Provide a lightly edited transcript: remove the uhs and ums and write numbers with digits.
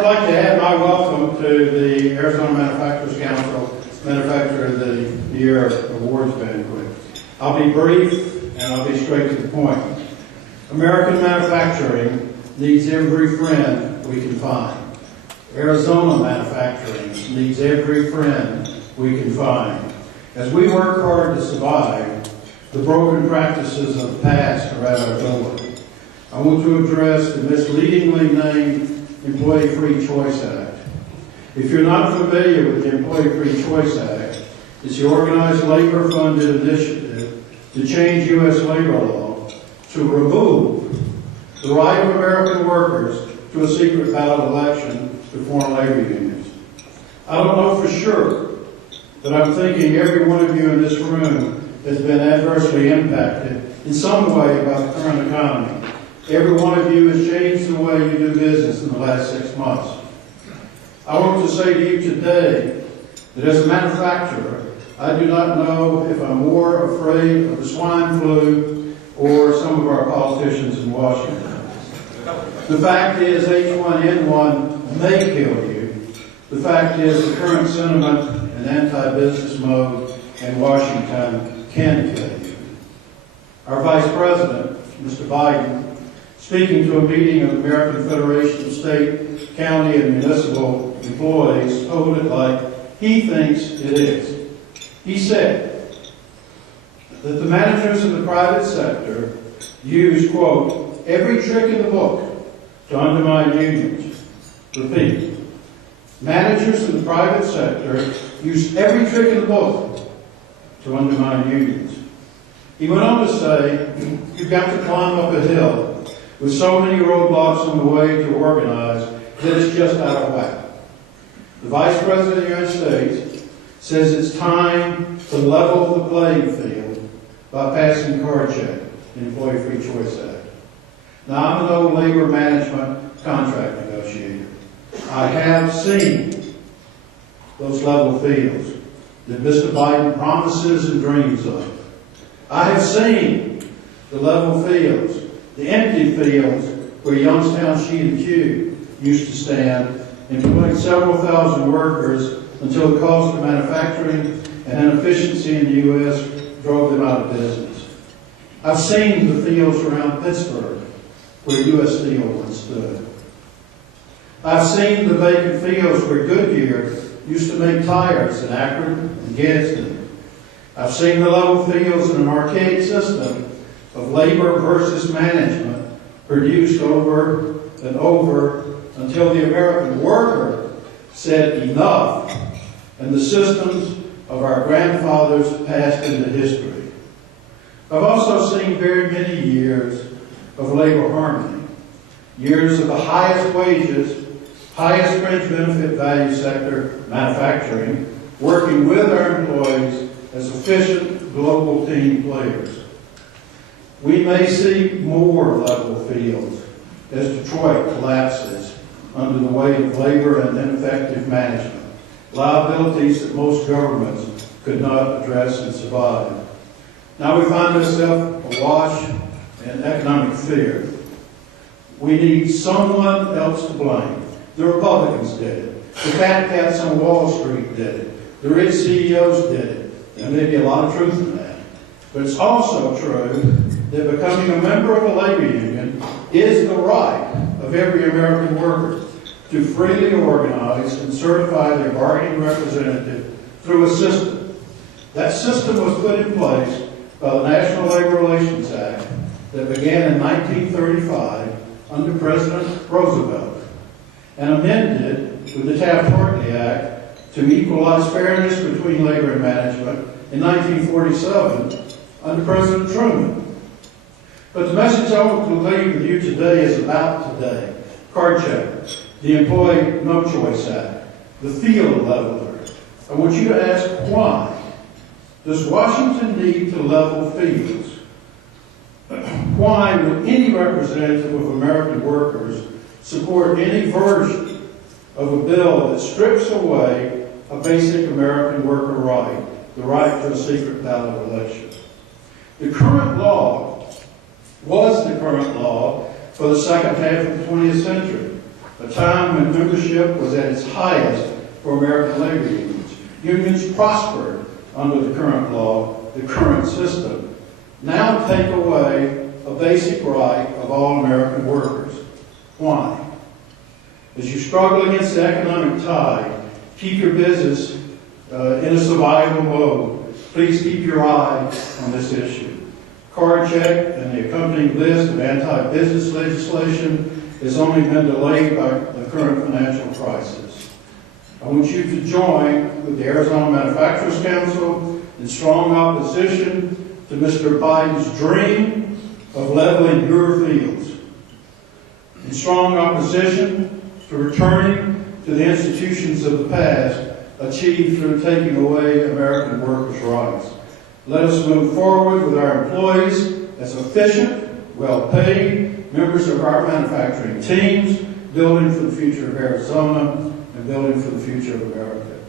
I'd like to add my welcome to the Arizona Manufacturers Council Manufacturer of the Year Awards banquet. I'll be brief and I'll be straight to the point. American manufacturing needs every friend we can find. Arizona manufacturing needs every friend we can find. As we work hard to survive, the broken practices of the past are at our door. I want to address the misleadingly named Employee Free Choice Act. If you're not familiar with the Employee Free Choice Act, it's the organized labor-funded initiative to change U.S. labor law to remove the right of American workers to a secret ballot election to form labor unions. I don't know for sure, but I'm thinking every one of you in this room has been adversely impacted in some way by the current economy. Every one of you has changed the way you do business in the last 6 months. I want to say to you today that as a manufacturer, I do not know if I'm more afraid of the swine flu or some of our politicians in Washington. The fact is H1N1 may kill you. The fact is the current sentiment and anti-business mode in Washington can kill you. Our Vice President, Mr. Biden, speaking to a meeting of the American Federation of State, County, and Municipal Employees, told it like he thinks it is. He said that the managers in the private sector use, quote, every trick in the book to undermine unions. Repeat. Managers in the private sector use every trick in the book to undermine unions. He went on to say, you've got to climb up a hill with so many roadblocks on the way to organize that it's just out of whack. The Vice President of the United States says it's time to level the playing field by passing card check, the Employee Free Choice Act. Now, I'm an old labor management contract negotiator. I have seen those level fields that Mr. Biden promises and dreams of. I have seen the level fields, the empty fields where Youngstown Sheet and Q used to stand, employing several thousand workers until the cost of manufacturing and inefficiency in the U.S. drove them out of business. I've seen the fields around Pittsburgh where U.S. Steel once stood. I've seen the vacant fields where Goodyear used to make tires in Akron and Gadsden. I've seen the level fields in an archaic system of labor versus management produced over and over until the American worker said enough and the systems of our grandfathers passed into history. I've also seen very many years of labor harmony, years of the highest wages, highest fringe benefit value sector, manufacturing, working with our employees as efficient global team players. We may see more level fields as Detroit collapses under the weight of labor and ineffective management, liabilities that most governments could not address and survive. Now we find ourselves awash in economic fear. We need someone else to blame. The Republicans did it. The fat cats on Wall Street did it. The rich CEOs did it. There may be a lot of truth in that. But it's also true that becoming a member of a labor union is the right of every American worker to freely organize and certify their bargaining representative through a system. That system was put in place by the National Labor Relations Act that began in 1935 under President Roosevelt and amended with the Taft-Hartley Act to equalize fairness between labor and management in 1947 under President Truman. But the message I want to leave with you today is about today. Card check, the Employee No Choice Act, the field leveler. I want you to ask why. Does Washington need to level fields? Why would any representative of American workers support any version of a bill that strips away a basic American worker right, the right to a secret ballot election? The current law was the current law for the second half of the 20th century. a time when membership was at its highest for American labor unions. Unions prospered under the current law, the current system. Now take away a basic right of all American workers. Why? As you struggle against the economic tide, keep your business in a survival mode. Please keep your eye on this issue. Card check and the accompanying list of anti-business legislation has only been delayed by the current financial crisis. I want you to join with the Arizona Manufacturers Council in strong opposition to Mr. Biden's dream of leveling your fields, in strong opposition to returning to the institutions of the past achieved through taking away American workers' rights. Let us move forward with our employees as efficient, well-paid members of our manufacturing teams, building for the future of Arizona and building for the future of America.